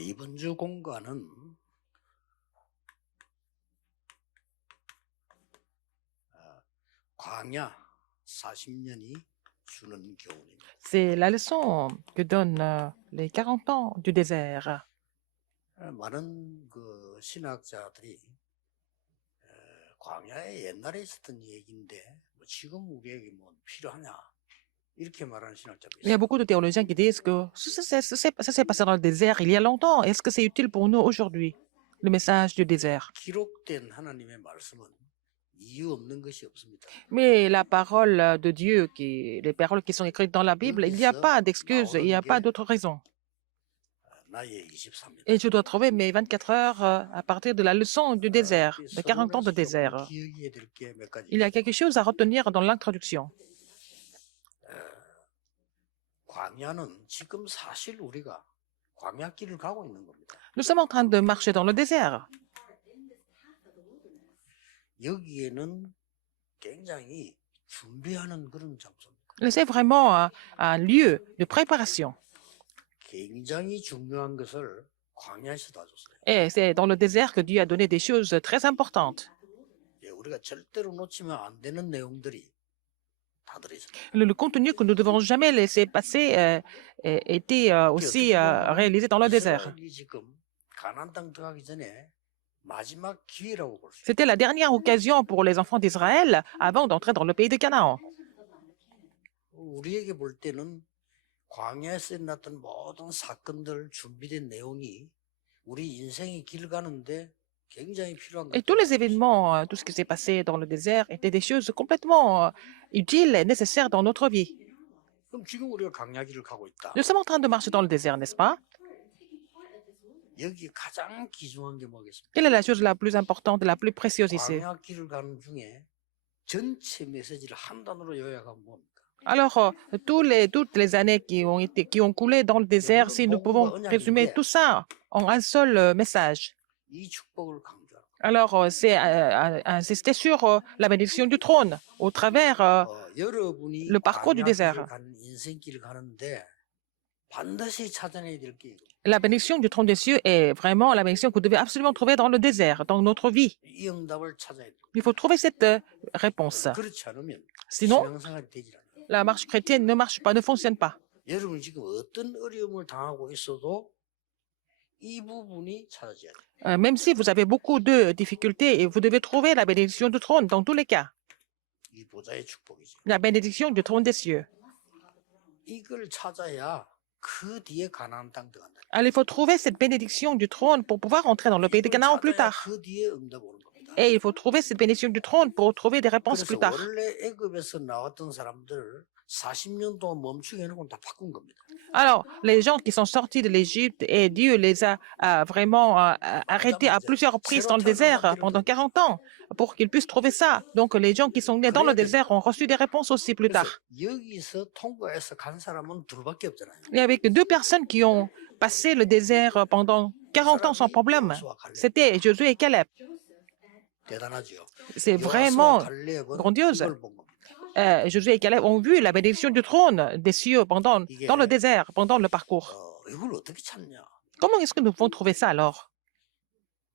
이번 주 공과는 광야 40년이 주는 교훈입니다. C'est la leçon que donnent les 40 ans du désert. 많은 신학자들이 광야에 옛날에 있었던 얘기인데 지금 우리에게 뭐 필요하냐 이렇게 말하는 신학자도 Il y a 있어요. beaucoup de théologiens qui disent que ça s'est passé dans le désert il y a longtemps. Est-ce que c'est utile pour nous aujourd'hui, le message du désert? 기록된 하나님의 말씀은 이유 없는 것이 없습니다. Mais la parole de Dieu, les paroles qui sont écrites dans la Bible, il n'y a pas d'excuse, il n'y a pas d'autre raison. 나의 23일. Et je dois trouver mes 24 heures à partir de la leçon du désert, de 40 ans de désert. 기억해야 될 게 몇 가지. Il y a quelque chose à retenir dans l'introduction. 광야는 지금 사실 우리가 광야길을 가고 있는 겁니다. Nous sommes en train de marcher dans le désert. 여기에는 굉장히 준비하는 그런 장소입니다. C'est vraiment un lieu de préparation. 굉장히 중요한 것을 광야에서 줬어요. Et c'est dans le désert que Dieu a donné des choses très importantes. 우리가 절대로 놓치면 안 되는 내용들이 다 들어있어요. Le contenu que nous ne devons jamais laisser passer était aussi réalisé dans le désert. 이스라엘이 지금 가나안 땅 들어가기 전에 마지막 기회라고 볼 수 있어요. C'était la dernière occasion pour les enfants d'Israël avant d'entrer dans le pays de Canaan. 우리에게 볼 때는 광야에서 일어났던 모든 사건들 준비된 내용이 우리 인생의 길 가는데 굉장히 필요한 Et tous les événements, tout ce qui s'est passé dans le désert étaient des choses complètement utiles et nécessaires dans notre vie. 그럼 지금 우리가 광야길을 가고 있다. Nous sommes en train de marcher dans le désert, n'est-ce pas? 여기 가장 귀중한 게 뭐겠습니까? Quelle est la chose la plus importante, la plus précieuse ici? 광야길을 가는 중에 전체 메시지를 한 단어로 요약하면 뭡니까? Alors, toutes les années qui ont coulé dans le désert, si nous pouvons résumer tout ça en un seul message. 이 축복을 강조하는 Alors, c'est insister sur la bénédiction du trône au travers 여러분이 le parcours du 광야길을 désert. 가는 인생길을 가는데 반드시 찾아내야 될 게 La bénédiction du trône des cieux est vraiment la bénédiction que vous devez absolument trouver dans le désert, dans notre vie. 이 응답을 찾아야 돼. Il faut trouver cette réponse. 그렇지 않으면 Sinon, 신앙생활이 되지 않아요. la marche chrétienne ne marche pas, ne fonctionne pas. 여러분이 지금 어떤 어려움을 당하고 있어도 이 부분이 찾아져야 돼요. Même si vous avez beaucoup de difficultés, et vous devez trouver la bénédiction du trône dans tous les cas. 이 보좌의 축복이죠. La bénédiction du trône des cieux. 이걸 찾아야 그 뒤에 가나안 땅 들어간다. Alors, il faut trouver cette bénédiction du trône pour pouvoir entrer dans le pays de 이걸 Canaan plus 찾아야 tard. 그 뒤에 응답 오는 겁니다. Et il faut trouver cette bénédiction du trône pour trouver des réponses plus 그래서 tard. 원래 애굽에서 나왔던 사람들 40년 동안 멈추게 해놓고 다 바꾼 겁니다. Alors, les gens qui sont sortis de l'Égypte, et Dieu les a vraiment arrêtés à plusieurs reprises dans le désert pendant 40 ans pour qu'ils puissent trouver ça. Donc, les gens qui sont nés dans le désert ont reçu des réponses aussi plus tard. 여기서 통과해서 간 사람은 둘밖에 없잖아요. Et avec deux personnes qui ont passé le désert pendant 40 ans sans problème, c'était Josué et Caleb. 대단하죠. C'est vraiment 갈렙은 grandiose. 이걸 본 겁니다. Josué et Caleb ont vu la bénédiction du trône des cieux dans le désert, pendant le parcours. 이걸 어떻게 찾냐? Comment est-ce que nous pouvons trouver ça alors?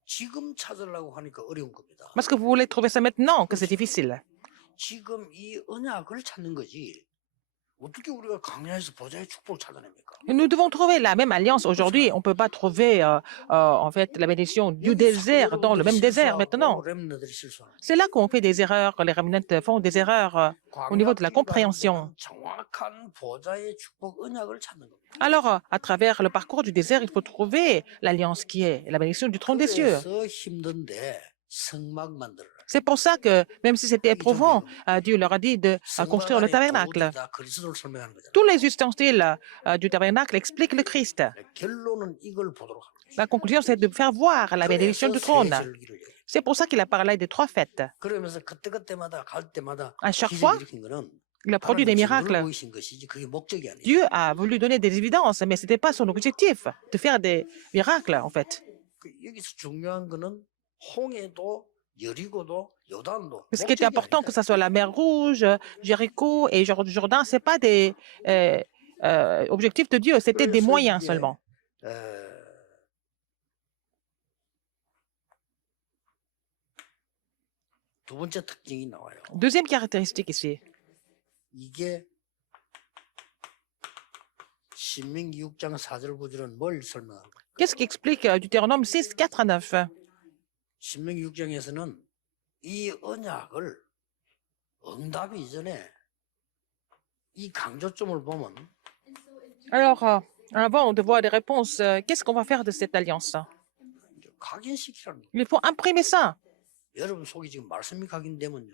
지금 찾으려고 하니까 어려운 겁니다. Parce que vous voulez trouver ça maintenant que c'est difficile. 지금 이 언약을 찾는 거지. 어떻게 우리가 광야에서 보좌의 축복을 찾아냅니까? Nous devons trouver la même alliance aujourd'hui. On ne peut pas trouver en fait la bénédiction du désert dans le même désert maintenant. 렘너들이 실수하는 C'est là qu'on fait des erreurs, les remnants font des erreurs au niveau de la compréhension. 정확한 보좌의 축복 언약을 찾는 겁니다. Alors, à travers le parcours du désert, il faut trouver l'alliance qui est la bénédiction du trône des cieux. 그래서 힘든데 성막 만들어라. C'est pour ça que, même si c'était éprouvant, Dieu leur a dit de construire le tabernacle. 다 그리스도를 설명하는 거잖아요. Tous les ustensiles du tabernacle expliquent le Christ. 결론은 이걸 보도록 합니다. La conclusion, c'est de faire voir la bénédiction du trône. 절기를 얘기해요. C'est pour ça qu'il a parlé des 3 fêtes. 그러면서 그때마다 갈 때마다 À chaque 기적 fois, 일으킨 거는 il a produit des 하나님의 miracles. 보이신 것이지 그게 목적이 아니에요. Dieu a voulu donner des évidences, mais ce n'était pas son objectif de faire des miracles, en fait. 여기서 중요한 거는 홍해도 여리고도 요단도 Ce qui était important, que ce soit la mer Rouge, Jéricho et Jourdain, ce n'est pas des objectifs de Dieu, c'était des moyens seulement. 두 번째 특징이 나와요. Deuxième caractéristique ici. 이게 신명기 6장 4절 9절은 뭘 설명하는 거예요? Qu'est-ce qui explique Deutéronome 6, 4 à 9? 신명기 6장에서는 이 언약을 응답이 이전에 이 강조점을 보면 Alors, avant de voir des réponses, qu'est-ce qu'on va faire de cette alliance? 각인시키라는 거예요. Il faut imprimer ça. 여러분 속에 지금 말씀이 각인되면요.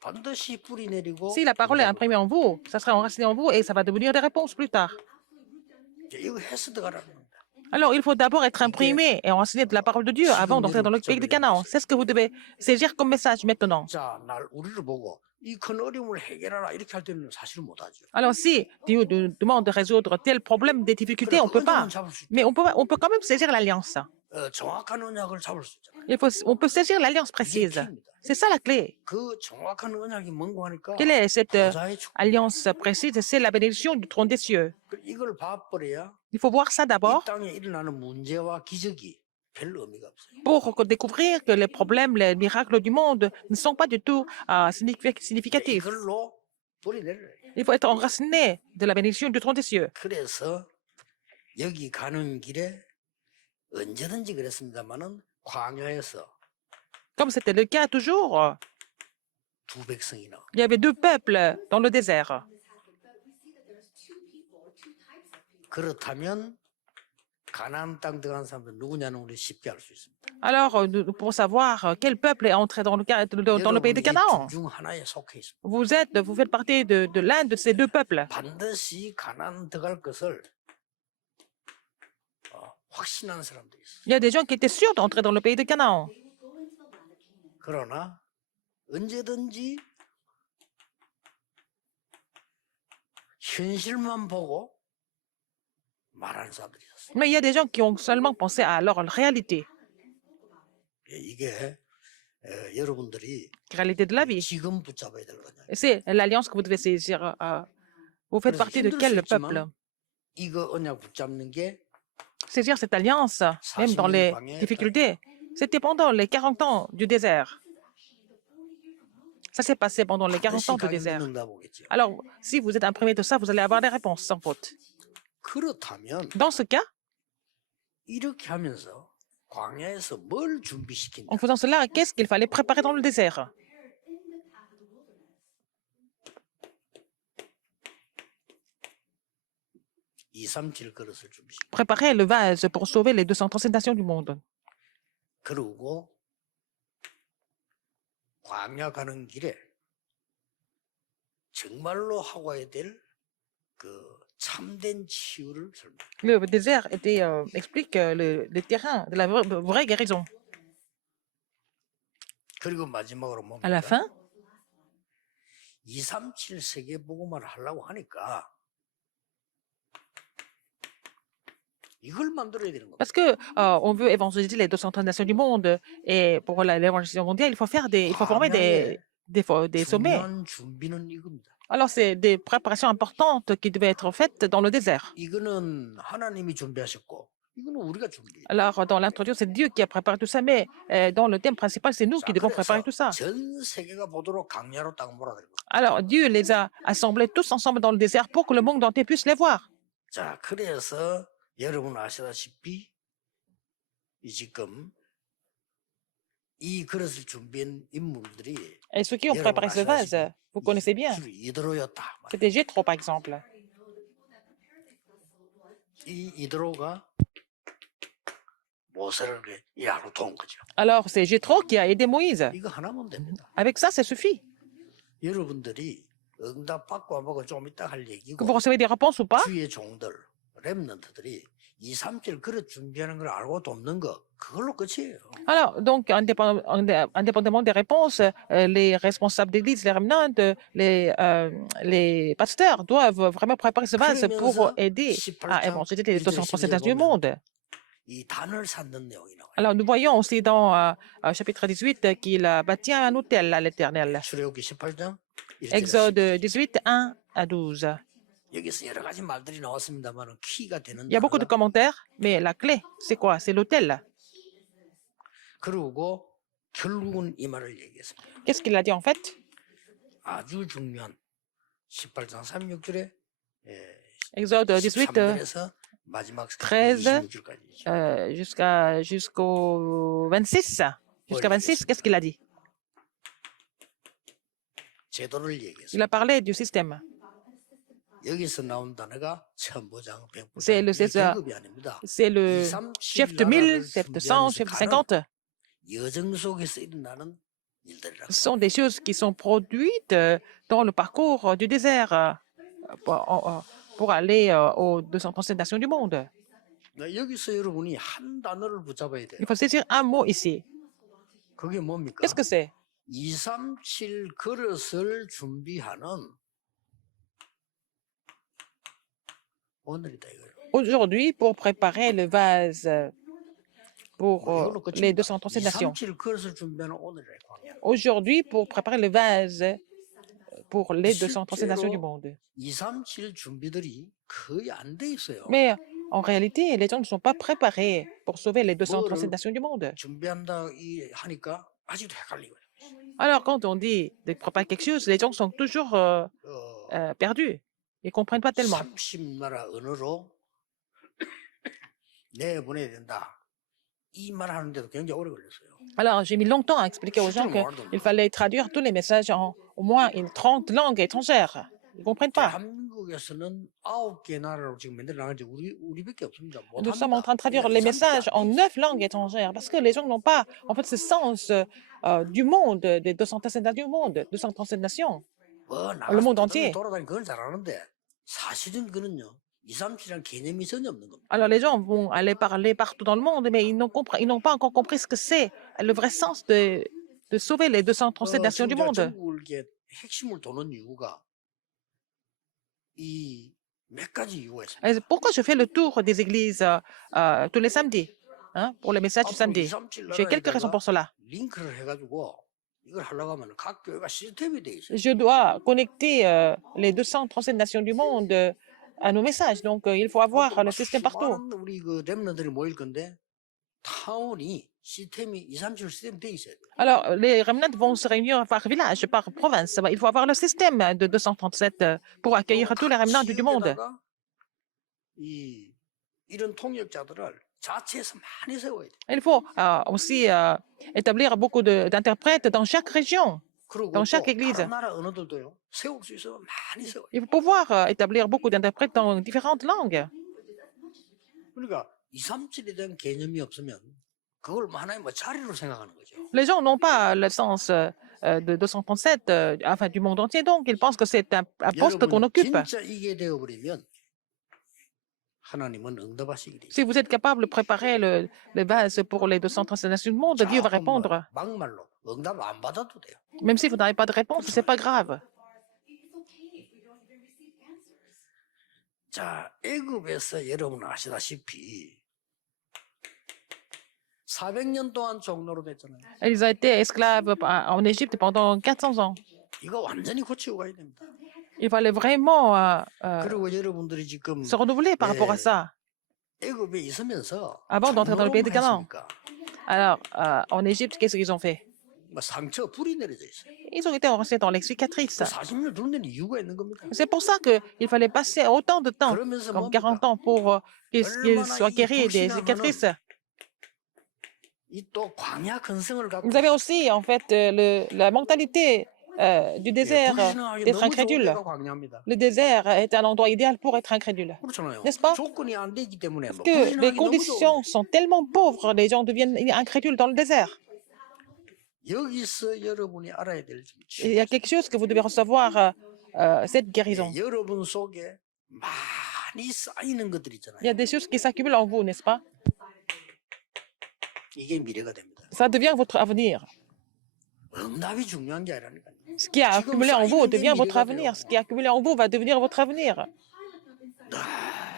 반드시 뿌리 내리고 Si la parole est 응답을 imprimée en vous, ça sera enraciné en vous et ça va devenir des réponses plus tard. 받아요. 이거 해서 들어가라는 겁니다. Alors, il faut d'abord être imprimé et enraciné de la parole de Dieu avant d'entrer dans le pays de Canaan. C'est ce que vous devez saisir comme message maintenant. 자, 우리를 보고 이 큰 어려움을 해결하라 이렇게 할 때는 사실은 못하죠. Alors, si Dieu nous demande de résoudre tel problème, des difficultés, on ne peut pas. 언약은 잡을 수 있죠. Mais on peut quand même saisir l'alliance. 정확한 언약을 잡을 수 있잖아요. On peut saisir l'alliance 이게 précise. 키입니다. C'est ça la clé. 그 정확한 언약이 뭔고 하니까 Quelle est cette 보좌의 축복. alliance précise? C'est la bénédiction du trône des cieux. 이걸 봐버려야 Il faut voir ça 이 d'abord 땅에 일어나는 문제와 기적이 별 의미가 없어요. pour découvrir que les problèmes, les miracles du monde ne sont pas du tout significatifs. 이걸로 뿌리 내려요. Il faut être enraciné de la bénédiction du trône des cieux. 그래서 여기 가는 길에 언제든지 그랬습니다만은 광야에서 Comme c'était le cas toujours, 두 백성이 나와. il y avait deux peuples dans le désert. 그렇다면 가나안 땅 들어간 사람들 누구냐는 우리 쉽게 알 수 있습니다. Alors, pour savoir quel peuple est entré dans le pays de Canaan, 둘중 하나에 속해 있습니다. vous faites partie de l'un de ces deux peuples. 반드시 가나안 들어갈 것을 확신한 사람들이 있어요. Il y a des gens qui étaient sûrs d'entrer dans le pays de Canaan. 그러나 언제든지 현실만 보고 말하는 사람들이 있었어요. Mais il y a des gens qui ont seulement pensé à leur réalité, 이게 여러분들이 réalité de la vie. 지금 붙잡아야 될 거냐. Et c'est l'alliance que vous devez saisir. Vous faites partie de quel peuple? 이거 언약 붙잡는 게 Saisir cette alliance, même dans les difficultés, c'était pendant les 40 ans du désert. Ça s'est passé pendant les 40 ans du désert. 받는다 보겠죠. Alors, si vous êtes imprimé de ça, vous allez avoir des réponses sans faute. 그렇다면 Dans ce cas, 이렇게 하면서 광야에서 뭘 준비시킨다. en faisant cela, qu'est-ce qu'il fallait préparer dans le désert? 237 그릇을 준비시킨다. Préparer le vase pour sauver les 237 nations du monde. 그리고 광야 가는 길에 정말로 하고 가야 될 그 참된 치유를 설명. Le désert explique le terrain de la vraie guérison. 그리고 마지막으로 À la 뭡니까? fin, 237 세계 복음화를 하려고 하니까 이걸 만들어야 되는 겁니다. parce que on veut évangéliser les 230 nations du monde, et pour l'évangélisation mondiale, il faut former des sommets. 중요한 준비는 이겁니다. Alors, c'est des préparations importantes qui devaient être faites dans le désert. 이거는 하나님이 준비하셨고 이거는 우리가 준비해요. Alors, dans l'introduction, c'est Dieu qui a préparé tout ça, mais dans le thème principal, c'est nous qui devons préparer tout ça. 전 세계가 보도록 강야로 딱 몰아들인 거예요. Alors, Dieu les a assemblés tous ensemble dans le désert pour que le monde entier puisse les voir. 자, 그래서 여러분 아시다시피 지금 이 그릇을 준비한 인물들이 Et ceux qui ont préparé ce vase, vous connaissez bien. 주로 이드로였다. C'était Jéthro, par exemple. 이 이드로가 모세를 야로 도운 거죠. Alors, c'est Jéthro qui a aidé Moïse. 이거 하나면 됩니다. Avec ça, ça suffit. 여러분들이 응답 받고 안 받고 좀 이따 할 Que 얘기고 vous recevez des réponses ou pas, 주의 종들, 렘넌트들이 237 그릇 준비하는 걸 알고 돕는 거 그걸로 끝이에요. alors, donc, indépendamment des réponses, les responsables d'église, les remnants, les pasteurs doivent vraiment préparer ce vase pour aider à évangéliser les 237 nations du monde. 이 단을 쌓는 내용이 나와요. Alors, nous voyons aussi dans chapitre 18 qu'il a bâti un hôtel à l'Éternel. 출애굽기 18장 Exode 18, 1 à 12. 여기서 여러 가지 말들이 나왔습니다만 키가 되는 Il y a beaucoup de commentaires, mais la clé, c'est quoi? C'est l'hôtel. 그리고 결국은 이 말을 얘기했습니다. Qu'est-ce qu'il a dit en fait? 아주 중요한 18장 36절에 Exode 18, 13절에서 마지막 13 26절까지 jusqu'au 26. Jusqu'à 26, qu'est-ce qu'il a dit? 제도를 Il 얘기했습니다. a parlé du système. 여기서 나온 단어가 천부장, C'est le 백부장, 계급이 아닙니다. C'est le 2, 3, chef 7 de 1000, 나라를 chef de 100, 준비하면서 chef de 가는 50. 여정 속에서 일어나는 일들이라고. Ce sont des choses qui sont produites dans le parcours du désert pour aller aux 237 nations du monde. 여기서 여러분이 한 단어를 붙잡아야 돼요. Il faut saisir un mot ici. 그게 뭡니까? Qu'est-ce que c'est? 237 그릇을 준비하는 오늘이다 이거예요. Aujourd'hui, pour préparer le vase pour 이걸로 les 끝입니다. 237 nations. 237 그릇을 준비하는 오늘이라 광야. Aujourd'hui, pour préparer le vase pour les 237 nations du 실제로 monde. 237 준비들이 거의 안 돼 있어요. Mais en réalité, les gens ne sont pas préparés pour sauver les 237 뭐를 nations du monde. 준비한다 하니까 아직도 헷갈리고요. Alors, quand on dit de préparer quelque chose, les gens sont toujours perdus. Ils ne comprennent pas tellement. 30나라 언어로 내보내야 된다. 이 말 하는데도 굉장히 오래 걸렸어요. Alors, j'ai mis longtemps à expliquer aux gens qu'il fallait traduire tous les messages en au moins 30 langues étrangères. Ils ne comprennent pas. 대한민국에서는 9개 나라로 지금 만들어 나간 지 우리밖에 없습니다. Nous sommes en train de traduire les messages en 9 langues étrangères parce que les gens n'ont pas, en fait, ce sens du monde, des 237 nations du monde, 237 nations. Le monde entier. 돌아다니는 그건 잘하는데 사실은 그는요. 237이라는 개념이 전혀 없는 겁니다. Alors, les gens vont aller parler partout dans le monde, mais ils n'ont pas encore compris ce que c'est, le vrai sens de sauver les 237 nations du monde. 전국을 이렇게 핵심을 도는 이유가 이 몇 가지 이유가 있습니다. Et pourquoi je fais le tour des églises tous les samedis, hein, pour les messages du samedi? J'ai quelques raisons pour cela. 링크를 해가지고 이걸 하려고 하면 각 교회가 시스템이 돼 있어요. Je dois connecter les 237 nations du monde à nos messages. Donc, il faut avoir le système partout. 수많은 우리 그 렘너들이 모일 건데 타운이 시스템이 237 시스템 돼 있어야 돼요. Alors, les remnants vont se réunir par village, par province. Il faut avoir le système de 237 pour accueillir tous les remnants du monde. 지역에다가 이런 통역자들을 자체에서 많이 세워야 돼요. Il faut aussi établir beaucoup d'interprètes dans chaque région. 그리고 dans 또 chaque église. 다른 나라 언어들도요. 세울 수 있으면 많이 세워요. Il faut pouvoir établir beaucoup d'interprètes dans différentes langues. 그러니까 237에 대한 개념이 없으면 그걸 하나의 뭐 자리로 생각하는 거죠. Les gens n'ont pas le sens de 237, enfin du monde entier, donc ils pensent que c'est un poste qu'on 여러분 occupe. 진짜 이게 되어버리면 하나님은 응답하시게 돼요. Si vous êtes capable de préparer le vase pour les 237 nations du monde, Dieu va répondre. 막말로 응답 안 받아도 돼요. Même si vous n'avez pas de réponse, c'est pas grave. 자, 애굽에서 여러분 아시다시피 400년 동안 종로로 됐잖아요. Ils ont été esclaves en Égypte pendant 400 ans. 이거 완전히 고치고 가야 됩니다. Il fallait vraiment 그리고 여러분들이 지금 se renouveler par rapport à ça. 애굽에 있으면서 Avant d'entrer dans le pays de Canaan. 했습니까? Alors, en Égypte, qu'est-ce qu'ils ont fait? 뭐 상처 불이 내려져 있어요. Ils ont été enracinés dans les cicatrices. 40년 두는 데는 이유가 있는 겁니다. C'est pour ça qu'il fallait passer autant de temps, 그러면서 comme 뭡니까? 40 ans, pour qu'ils soient guéris des cicatrices. 이 또 광야 근성을 갖고 Vous avez aussi, en fait, la mentalité du désert 불신앙하기 d'être 너무 좋은 incrédule. 데가 광야입니다. Le désert est un endroit idéal pour être incrédule. 그렇잖아요. N'est-ce pas? 조건이 안 되기 때문에 Parce 뭐 que les 불신앙이 너무 conditions sont tellement pauvres, les gens deviennent incrédules dans le désert. 좋은데 여기서 여러분이 알아야 될 Il y a quelque chose que vous devez recevoir, cette guérison. 여러분 속에 많이 쌓이는 것들 있잖아요. Il y a des choses qui s'accumulent en vous, n'est-ce pas? 이게 미래가 됩니다. Ça devient votre avenir. 응답이 중요한 게 아니라니까요. Ce qui a accumulé en vous devient votre avenir. Ce qui a accumulé en vous va devenir votre avenir.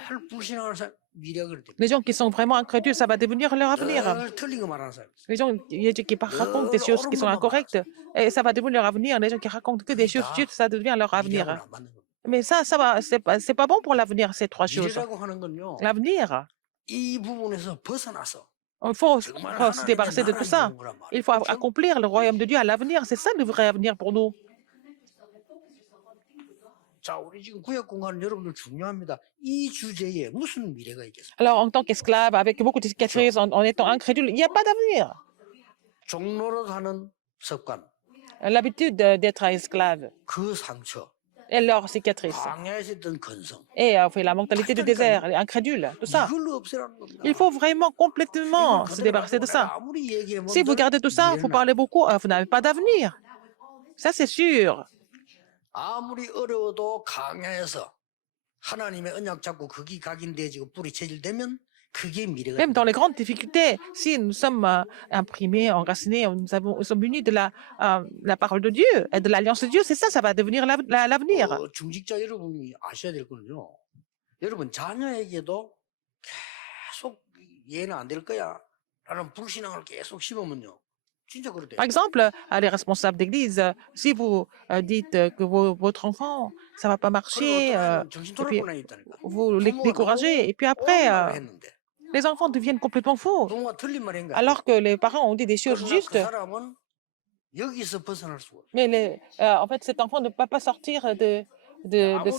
늘 불신앙하는 사람 미래가 그렇게 됩니다. Les gens qui sont vraiment incrédules, ça va devenir leur avenir. 늘 틀린 거 말하는 사람. Les gens qui racontent des choses qui sont incorrectes, et ça va devenir leur avenir. Les gens qui racontent que des choses justes, ça devient leur avenir. 미래하고는 안 맞는 겁니다. Mais ça va, c'est pas bon pour l'avenir, ces trois choses. 미래라고 하는 건요. L'avenir, 이 부분에서 벗어나서 Il faut 정말 se 하나님의 débarrasser de tout 나라를 ça. 이루는 거란 Il 말이에요. faut 그렇죠? accomplir le royaume de Dieu à l'avenir. C'est ça le vrai avenir pour nous. 자, 우리 지금 구역 공간 여러분들 중요합니다. 이 주제에 무슨 미래가 있겠습니까? Alors, en tant qu'esclave, avec beaucoup de cicatrices, en étant incrédule, il n'y a pas d'avenir. 종노릇하는 습관, L'habitude d'être esclave 그 상처, et leurs cicatrices. 광야에서 있던 근성, Et la mentalité du désert, incrédule, tout ça. 이걸 없애라는 겁니다. Il faut vraiment 이걸 complètement se 그대로 débarrasser de 가지고 ça. 내가 아무리 얘기해 Si vous gardez tout ça, vous parlez beaucoup, vous n'avez pas d'avenir. Ça, c'est sûr. 아무리 어려워도 강야에서 하나님의 언약 잡고 거기 각인돼지고 뿌리 체질되면 그게 미래가 Même dans 됩니다. les grandes difficultés, si nous sommes imprimés, enracinés, nous sommes unis de la parole de Dieu et de l'alliance de Dieu, c'est ça, ça va devenir l'avenir. 중직자 여러분이 아셔야 될 거는요. 여러분 자녀에게도 계속 얘는 안 될 거야 라는 불신앙을 계속 심으면요. 진짜 그렇대요. Par exemple, à les responsables d'église, si vous dites que votre enfant, ça va pas 그리고 marcher, 어떤 정신 et 돌아올 puis 뻔 있다니까. vous les 부모가 découragez, et puis 너무 après, 옳은 말을 했는데 les enfants deviennent complètement faux, 부모가 틀린 말인 거야. alors que les parents ont dit des choses 그러나 그 justes. 사람은 여기서 벗어날 수가 없어. Mais en fait, cet enfant ne peut pas sortir 아무리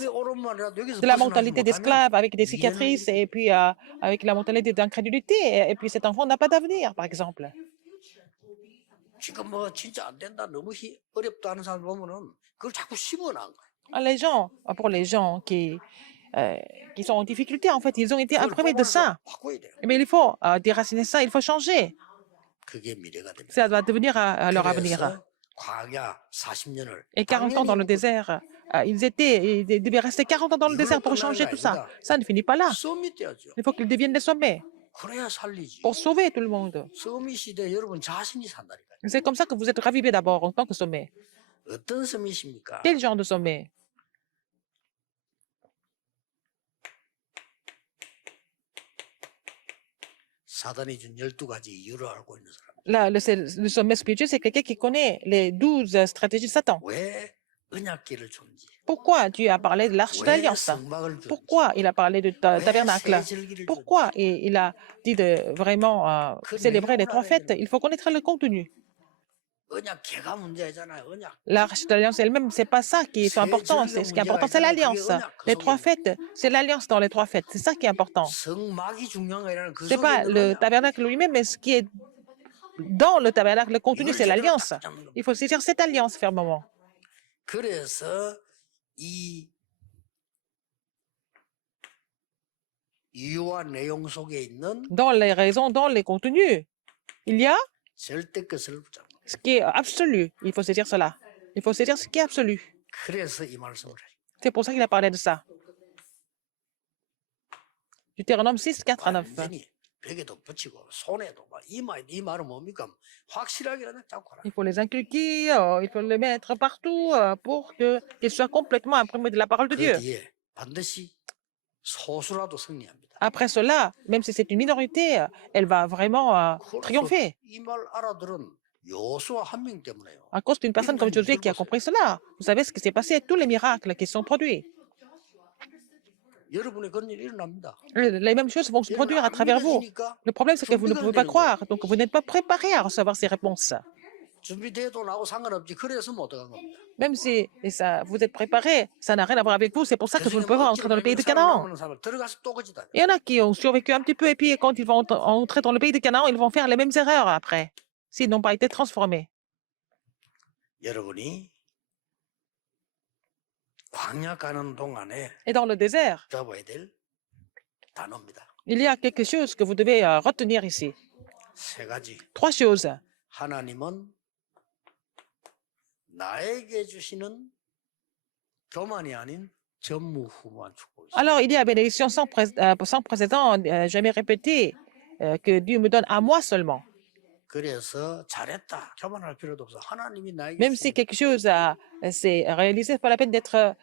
옳은 말이라도 여기서 de la 벗어나지 mentalité 못하면 d'esclave avec des 미래는 cicatrices et puis avec la mentalité d'incrédulité. Et puis cet enfant n'a pas d'avenir, par exemple. 지금 뭐 진짜 안 된다 너무 어렵다 하는 사람 보면은 그걸 자꾸 심어놔. Les gens, pour les gens qui sont en difficulté, en fait, ils ont été 그걸 imprimés de 뽑아서 ça. 바꿔야 돼요. Mais il faut déraciner ça, il faut changer. 그게 미래가 됩니다. Ça va devenir leur avenir. 그래서 광야 40년을 Et 40 ans dans le désert, ils devaient rester 40 ans dans le désert pour changer tout ça. Ça ne finit pas là. 서밋 돼야죠. Il faut qu'ils deviennent des sommets 그래야 살리지. pour sauver tout le monde. 서밋 시대 여러분 자신이 산다니까요. C'est comme ça que vous êtes ravivés d'abord en tant que sommet. 어떤 서밋입니까? Quel genre de sommet? 사단이 준 12가지 이유를 알고 있는 사람. Là, le sommet spirituel, c'est quelqu'un qui connaît les 12 stratégies de Satan. 왜 언약궤를 줬는지. Pourquoi Dieu a parlé de l'arche 왜 d'alliance? 성막을 줬는지. Pourquoi il a parlé de 왜 tabernacle? 새 절기를 줬는지. Pourquoi il a dit de vraiment célébrer les 3 fêtes? Il faut connaître le contenu. 언약궤가 문제잖아요. 언약. L'arche d'alliance elle-même, c'est pas ça qui est important. Ce qui est important, c'est l'alliance. Les 3 fêtes, c'est l'alliance dans les 3 fêtes. C'est ça qui est important. 성막이 중요한 거 아니라 그 C'est 속에 pas 있는 le 언약. tabernacle lui-même, mais ce qui est dans le tabernacle, le contenu, 이걸 c'est 제대로 l'alliance. 딱 잡는 겁니다. Il faut saisir cette alliance fermement. 그래서 이 이유와 내용 속에 있는 Dans les raisons, dans les contenus, il y a 절대 것을 붙잡는 거예요. ce qui est absolu. Il faut saisir cela. Il faut saisir ce qui est absolu. 그래서 이 말씀을 해요. C'est pour ça qu'il a parlé de ça. Deutéronome 6, 4 à 9. 완전히 벽에도 붙이고 손에도 막 이 말은 뭡니까? 확실하게 그냥 잡고 하라. Il faut les inculquer, il faut les mettre partout pour qu'ils soient complètement imprimés de la parole de 그 Dieu. 뒤에 반드시 소수라도 승리합니다. Après cela, même si c'est une minorité, elle va vraiment triompher. 이 말 알아들은 여호수아 한 명 때문에요. À cause d'une personne comme Josué qui a compris cela. Vous savez ce qui s'est passé, tous les miracles qui sont produits. 여러분의 그런 일이 일어납니다. Les mêmes choses vont se produire à travers vous. Le problème, c'est que vous ne pouvez pas croire, donc vous n'êtes pas préparé à recevoir ces réponses. 준비돼도 나하고 상관없지. 그래서 못 들어간 겁니다. Même si vous êtes préparé, ça n'a rien à voir avec vous. C'est pour ça que vous ne pouvez pas entrer dans le pays de Canaan. 들어가서 또 거지다. Il y en a qui ont survécu un petit peu et puis quand ils vont entrer dans le pays de Canaan, ils vont faire les mêmes erreurs après, s'ils n'ont pas été transformés. 여러분이 광야 가는 동안에 Et dans le désert, 잡아야 될 단어입니다. il y a quelque chose que vous devez retenir ici. 세 가지. 3 choses. 하나님은 나에게 주시는 교만이 아닌 전무후무한 축복이 있어요. Alors, il y a bénédiction sans précédent, jamais répété, que Dieu me donne à moi seulement. 그래서 잘했다. 교만할 필요도 없어. 하나님이 나에게 Même si 주신 quelque chose s'est réalisé, c'est pas la peine d'être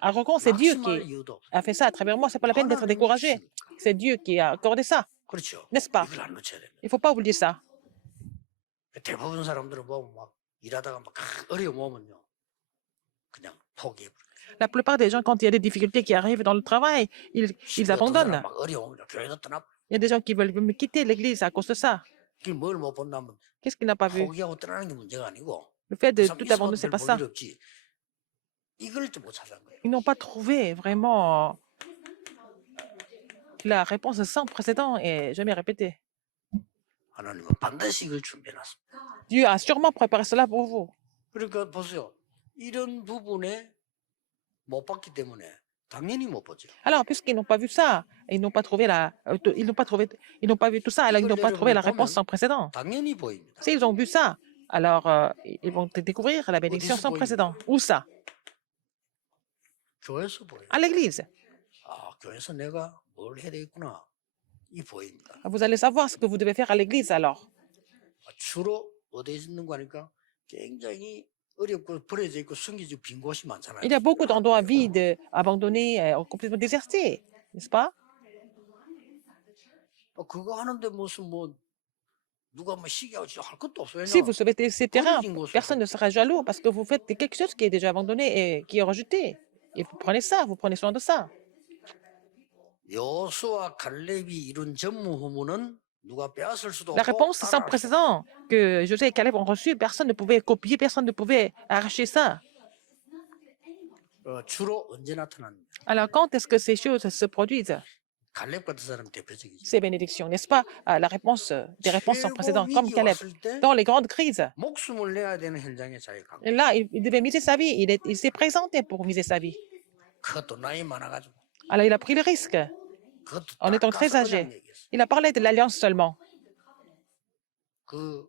arrogant. C'est Dieu qui 낙심할 이유도 없어. a fait ça à travers moi. C'est pas la peine d'être 하나님이 découragé. 주시니까. C'est Dieu qui a accordé ça, 그렇죠. n'est-ce pas? 이걸 안 놓쳐야 됩니다. Il faut pas oublier ça. 대부분 사람들은 보면 막 일하다가 막 어려움 오면요. 그냥 포기해버려요. La plupart des gens, quand il y a des difficultés qui arrivent dans le travail, ils abandonnent. 막 어려움 오면 교회도 떠나. Il y a des gens qui veulent me quitter l'Église à cause de ça. 그게 뭘 못 본다면 Qu'est-ce qu'il n'a pas vu? 포기하고 떠나는 게 문제가 아니고 Le fait 그 de 사람 tout abandonner, 있어봐도 c'est 별 pas ça. 볼일 없지. 이걸 좀 못 찾은 거예요. Ils n'ont pas trouvé vraiment la réponse sans précédent et jamais répétée. 하나님은 반드시 이걸 준비해놨습니다. Dieu a sûrement préparé cela pour vous. 그러니까 보세요. 이런 부분에 못 봤기 때문에 당연히 못 보죠. Alors, puisqu'ils n'ont pas vu ça, ils n'ont pas trouvé ils n'ont pas vu tout ça, alors ils n'ont pas trouvé la réponse sans précédent. 당연히 보입니다. S'ils ont vu ça, alors ils vont découvrir la bénédiction sans précédent. Où ça? 교회에서 보여요. À l'église. 아, 교회에서 내가 뭘 해야 되겠구나. 이 보입니다. Vous allez savoir ce que vous devez faire à l'église alors. 주로 어디에 있는 거 하니까 굉장히 어렵고 버려져 있고 숨겨지고 빈 곳이 많잖아요. Il y a beaucoup d'endroits vides, abandonnés, complètement désertés, n'est-ce pas? 그거 하는데 무슨 뭐 누가 뭐 시기하고 할 것도 없어요. Si vous souhaitez ces terrains, personne ne sera jaloux parce que vous faites quelque chose qui est déjà abandonné et qui est rejeté. Et vous prenez ça, vous prenez soin de ça. 여호수아 갈렙이 이룬 전무후무는 누가 빼앗을 수도 La 없고 réponse sans 따라할 수도 없고. précédent que Josué et Caleb ont reçue, personne ne pouvait copier, personne ne pouvait arracher ça. 주로 언제 나타납니까? Alors, quand est-ce que ces choses se produisent, 갈렙 같은 사람 대표적이죠. ces bénédictions, n'est-ce pas? La réponse, des réponses sans 최고 précédent, comme 위기 Caleb. 왔을 때 Dans les grandes crises, 목숨을 내야 되는 현장에 자기가 가고 et là, il devait miser sa vie. Il s'est présenté pour miser sa vie. 그것도 나이 많아가지고 Alors, il a pris le risque 그것도 en 딱 étant très 가서 âgé. 그냥 얘기했어. Il a parlé de l'alliance seulement. 그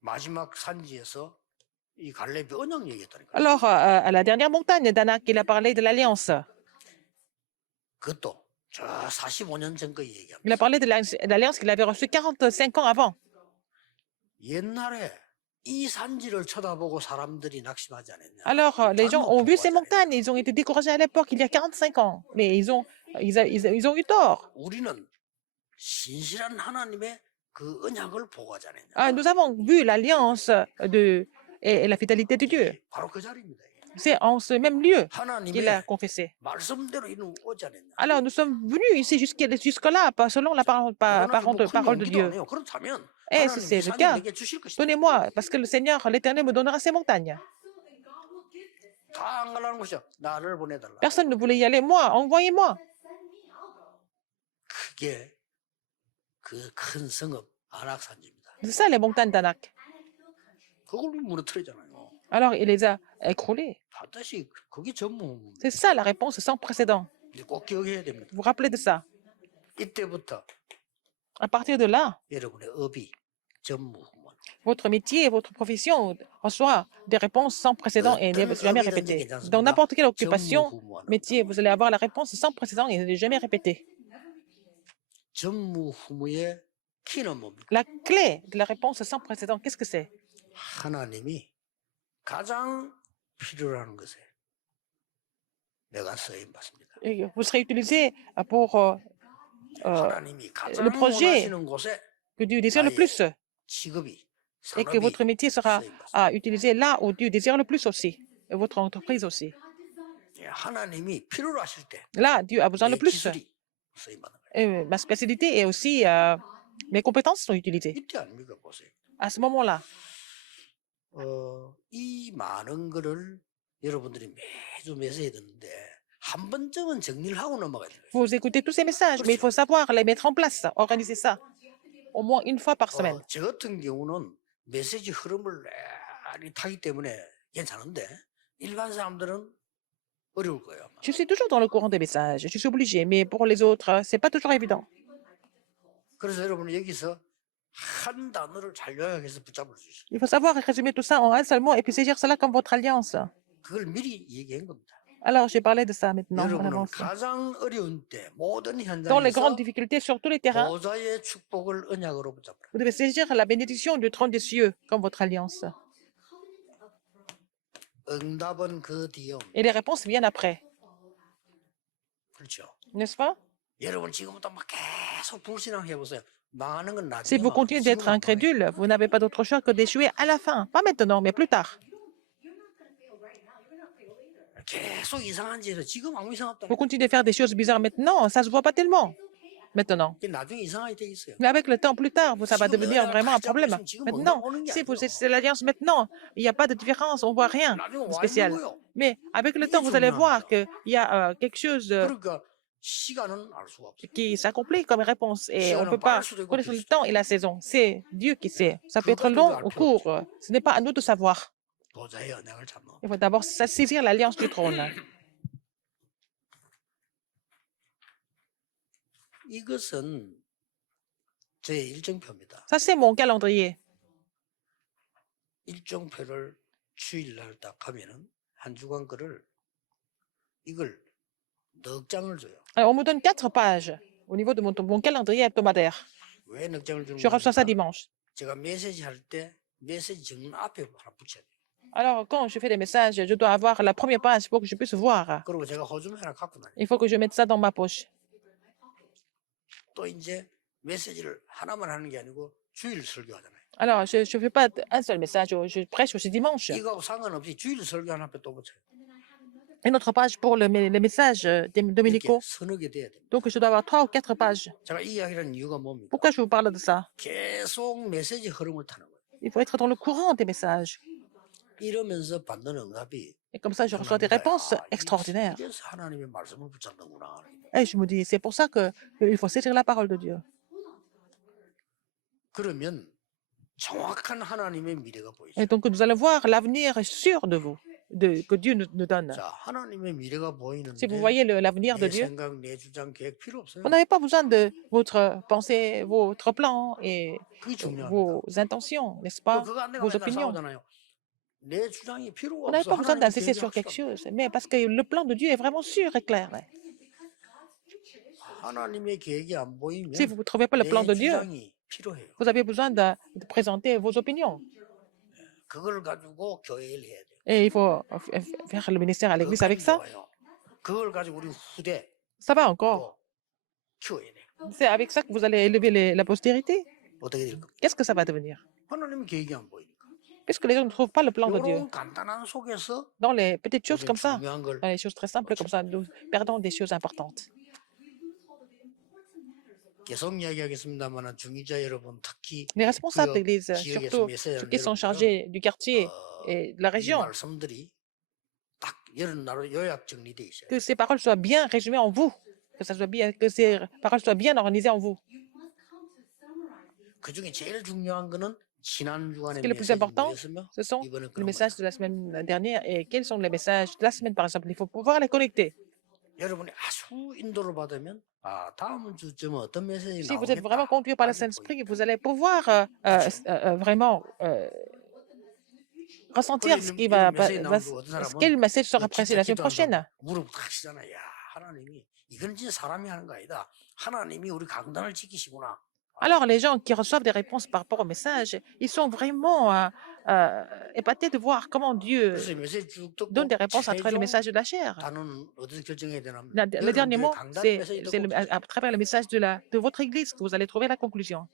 마지막 산지에서 이 갈렙이 언약 얘기했다니까. Alors, à la dernière montagne d'Anak, il a parlé de l'alliance. 그것도 저 45년 전 거 얘기합니다. Il a parlé de l'alliance qu'il avait reçue 45 ans avant. 옛날에 이 산지를 쳐다보고 사람들이 낙심하지 않았냐? Alors, les gens ont vu ces montagnes, ils ont été découragés à l'époque, il y a 45 ans. Mais ils ont eu tort. 우리는 신실한 하나님의 그 언약을 보고하지 않았냐? Nous avons vu l'alliance et la fidélité de Dieu. 바로 그 자리입니다. C'est en ce même lieu qu'il a 하나님의 confessé. 말씀대로 이는 오지 않았냐? Alors, nous sommes venus ici jusque-là, pas selon la parole de Dieu. 그렇다면 Et si c'est le cas, donnez-moi, parce que le Seigneur, l'Éternel, me donnera ces montagnes. 다 안 가려는 것이야. 나를 보내달라. Personne ne voulait y aller. Moi, envoyez-moi. 그게 그 큰 성읍 안악산지입니다. C'est ça, les montagnes d'Anak. 그걸 무너뜨리잖아요. Alors, il les a écroulées. 반드시 그게 전무후무입니다. C'est ça la réponse sans précédent. 꼭 기억해야 됩니다. Vous vous rappelez de ça. 이때부터 À partir de là, 여러분의 업이 전무후무. votre métier et votre profession reçoit des réponses sans précédent et n'est jamais répétées. Dans n'importe quelle occupation, métier, vous allez avoir la réponse sans précédent et n'est jamais répétée. 전무후무의 키는 뭡니까? La clé de la réponse sans précédent, qu'est-ce que c'est? 하나님이 가장 필요로 하는 것에 내가 쓰임 받습니다. Et vous serez utilisé pour 하나님이 가장 le projet 원하시는 곳에 que Dieu désire le plus 직업이 et que votre métier sera utilisé là où Dieu désire le plus aussi, et votre entreprise aussi. 하나님이 필요로 하실 때 Là, Dieu a besoin le 내 plus. 기술이 쓰임 받는 거예요. Et ma spécialité et aussi mes compétences sont utilisées. 이때 아닙니까 보세요. À ce moment-là, 이 많은 거를 여러분들이 매주 매주 해야 되는데 한 번쯤은 정리를 하고 넘어가야 돼요. vous écoutez tous ces messages, mais il faut savoir les mettre en place, organiser ça, au moins une fois par semaine. 저 같은 경우는 메시지 흐름을 많이 타기 때문에 괜찮은데 일반 사람들은 어려울 거예요. 아마. Je suis toujours dans le courant des messages, je suis obligée, mais pour les autres, c'est pas toujours évident. 그래서 여러분은 여기서 한 단어를 잘 요약해서 붙잡을 수 있어요. Il faut savoir résumer tout ça en un seul mot et puis saisir cela comme votre alliance. 그걸 미리 얘기한 겁니다. Alors, j'ai parlé de ça maintenant, en 여러분은 avance. 가장 어려운 때 모든 Dans les 현장에서 grandes difficultés sur tous les terrains, 보좌의 축복을 언약으로 붙잡으라. vous devez saisir la bénédiction du trône des cieux comme votre alliance. 응답은 그 뒤에 옵니다. Et les réponses viennent après, 그렇죠. n'est-ce pas? 여러분 지금부터 막 계속 불신앙해 보세요. 망하는 건 Si 나중에. vous continuez d'être incrédule, vous n'avez pas d'autre choix que d'échouer à la fin. Pas maintenant, mais plus tard. 계속 이상한 짓을 지금 아무 이상 없다. Vous continuez de faire des choses bizarres maintenant, ça se voit pas tellement. maintenant. 이게 나중에 이상하게 돼 있어요. Mais avec le temps, plus tard, ça va 지금 devenir 너희가 vraiment un 가지고 problème. 있으면 지금 Maintenant, 오는 게 si vous 아니죠. c'est l'alliance maintenant, il n'y a pas de différence, on voit rien 나중에 de 와 있는 spécial. 거예요. Mais avec le 이게 temps, vous allez voir 중요합니다. qu'il y a quelque chose 그러니까 시간은 알 수가 없어요. qui s'accomplit comme réponse et on ne 시간은 peut pas 빠를 수도 있고 connaître 길 le 수도 temps 있고 et la saison. C'est Dieu qui sait. Ça peut être 그것까지 long 우리가 알 ou 필요 없죠. court. Ce n'est pas à nous de savoir. 보좌의 언약을 잡는 Il faut d'abord saisir l'alliance du trône. 이것은 제 일정표입니다. Ça, c'est mon calendrier. 일정표를 주일날 딱 하면은 한 주간 거를 이걸 넉 장을 줘요. Alors, on me donne 4 pages au niveau de mon calendrier hebdomadaire. 왜 넉 장을 주는 Je reçois ça 겁니까? dimanche. 제가 메시지 할 때 메시지 적는 앞에 하나 붙여야 돼요. Alors, quand je fais des messages, je dois avoir la première page pour que je puisse voir. 그리고 제가 호주머니 하나 갖고 다녀요. Il faut que je mette ça dans ma poche. 또 이제 메시지를 하나만 하는 게 아니고 주일 설교하잖아요. Alors, je ne fais pas un seul message, je prêche aussi dimanche. 이거하고 상관없이 주일 설교하는 앞에 또 붙여요. Une autre page pour les messages 이렇게 dominicaux. 서너 개 돼야 됩니다. Donc, je dois avoir 3 ou 4 pages. 제가 이 이야기하는 이유가 뭡니까? Pourquoi je vous parle de ça? 계속 메시지 흐름을 타는 거예요. Il faut être dans le courant des messages. 이러면서 받는 응답이 Et comme ça, je reçois des réponses extraordinaires. 이래서 하나님의 말씀을 붙잡는구나. Et je me dis, c'est pour ça qu'il faut saisir la parole de Dieu. 그러면 정확한 하나님의 미래가 보이죠. Et donc, nous allons voir l'avenir sûr de vous, que Dieu nous donne. 자, 하나님의 미래가 보이는데 Si vous voyez l'avenir de 내 Dieu, 생각, 내 주장, 계획 필요 없어요. vous n'avez pas besoin de votre pensée, votre plan et 그게 중요합니다. vos intentions, n'est-ce pas? 그거 안 내가 Vos 맨날 opinions. 싸우잖아요. 내 주장이 필요가 On n'avait 없어. pas besoin 하나님의 d'insister 계획이 sur quelque 확실하고. chose, mais parce que le plan de Dieu est vraiment sûr et clair. 하나님의 계획이 안 보이면 Si vous ne trouvez pas le plan 내 de Dieu, 주장이 필요해요. vous avez besoin de présenter vos opinions. 그걸 가지고 교회를 해야 돼요. Et il faut faire le ministère à l'église avec 그것까지 ça. 좋아요. 그걸 가지고 우리 후대 Ça va encore. 또 키워야 돼. C'est avec ça que vous allez élever la postérité. 어떻게 될 겁니까? Qu'est-ce que ça va devenir? 하나님의 계획이 안 보이니까. Puisque les gens ne trouvent pas le plan de Dieu. 이런 간단한 속에서 Dans les petites choses 우리는 comme ça, 중요한 걸 dans les choses très simples comme ça, nous perdons des choses importantes. 계속 이야기하겠습니다만 중위자 여러분 특히 Les responsables 그 d'église, 지역에서 surtout 메시지하는 ceux qui sont 여러분들은 chargés du quartier et de la 이 région, 말씀들이 딱 이런 나로 요약 정리돼 있어요. que ces paroles soient bien résumées en vous, que ça soit bien, que ces paroles soient bien organisées en vous. 그 중에 제일 중요한 거는 지난 주간의 Ce qui est le plus 메시지 important, 뭐였으며 ce sont 이번에 les 그런 messages de la semaine dernière et quels sont les messages de la semaine, par exemple. Il faut pouvoir les connecter. 여러분이 아주 인도를 받으면 다음 주쯤 어떤 메시지 Si vous êtes vraiment 나오겠다. conduit par le Saint-Esprit, vous allez pouvoir vraiment ressentir ce qui va, quel message sera prêché la semaine prochaine. 무릎 탁 치잖아. 야, 하나님이 이건 진짜 사람이 하는 거 아니다. 하나님이 우리 강단을 지키시구나. Alors, les gens qui reçoivent des réponses par rapport au message, ils sont vraiment épatés de voir comment Dieu 그래서 메시지 쭉 듣고 donne des réponses à travers le 최종 message de la chair. 단어는 어디서 결정해야 되나? Le dernier mot, 강단 c'est 메시지 듣고 à travers le message de votre église que vous allez trouver la conclusion.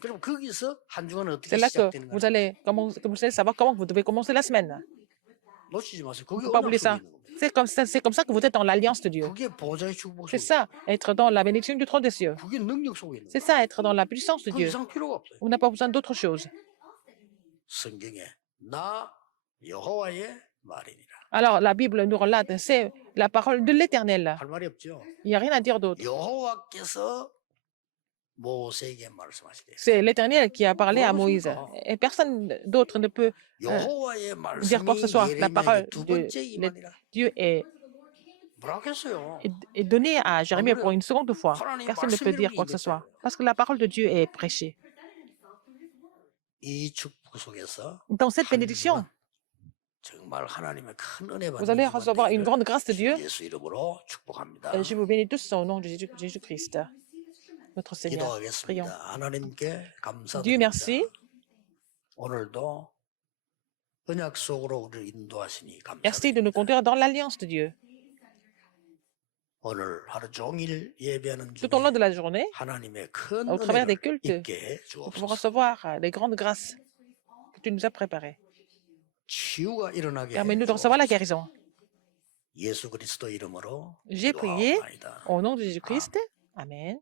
그럼 거기서 한 주간 어떻게 C'est là que 시작되는 vous 거야? allez savoir comment vous devez commencer la semaine. 놓치지 마세요. Il ne 그게 faut pas 언약 oublier 속에 ça. 있는 겁니다. C'est comme ça que vous êtes dans l'alliance de Dieu. 그게 보좌의 축복 C'est 속에. ça, être dans la bénédiction du trône des cieux. 그게 능력 속에 있는 C'est 거야. ça, être dans la puissance de 그 Dieu. 이상 필요가 없어요. On n'a pas besoin d'autre chose. 성경에 나 여호와의 말이니라. Alors, la Bible nous relate, c'est la parole de l'Éternel. 할 말이 없죠. Il n'y a rien à dire d'autre. 여호와께서 모세에게 말씀하시되 C'est l'Éternel qui a parlé à Moïse. Et personne d'autre ne peut. 여호와의 dire quoi que ce soit. 말씀이 La parole 예레미야에게 두 de 번째 임하니라. Dieu 뭐라고 했어요? est donnée à Jérémie pour une seconde fois. Personne ne peut dire quoi que ce soit. Parce que la parole de Dieu est prêchée. 이 축복 속에서 Dans cette 한 bénédiction, 주간 정말 하나님의 큰 은혜 vous allez recevoir une grande grâce de Dieu. 예수 이름으로 축복합니다. Je vous bénis tous au nom de Jésus-Christ, notre Seigneur. 기도하겠습니다. Prions. 하나님께 감사드립니다. Dieu merci. 오늘도 언약 속으로 우리를 인도하시니 Merci de 감사드립니다. nous conduire dans l'alliance de Dieu. 오늘 하루 종일 예배하는 Tout au long de 중에 la journée, 하나님의 큰 au travers des 은혜를 cultes, 있게 해 nous pouvons 주옵소서. recevoir les grandes grâces que tu nous as préparées. 치유가 일어나게 해 Permets-nous de recevoir la 주옵소서. guérison. 예수 그리스도 이름으로 J'ai prié 기도하옵나이다. au nom de Jésus-Christ. Amen.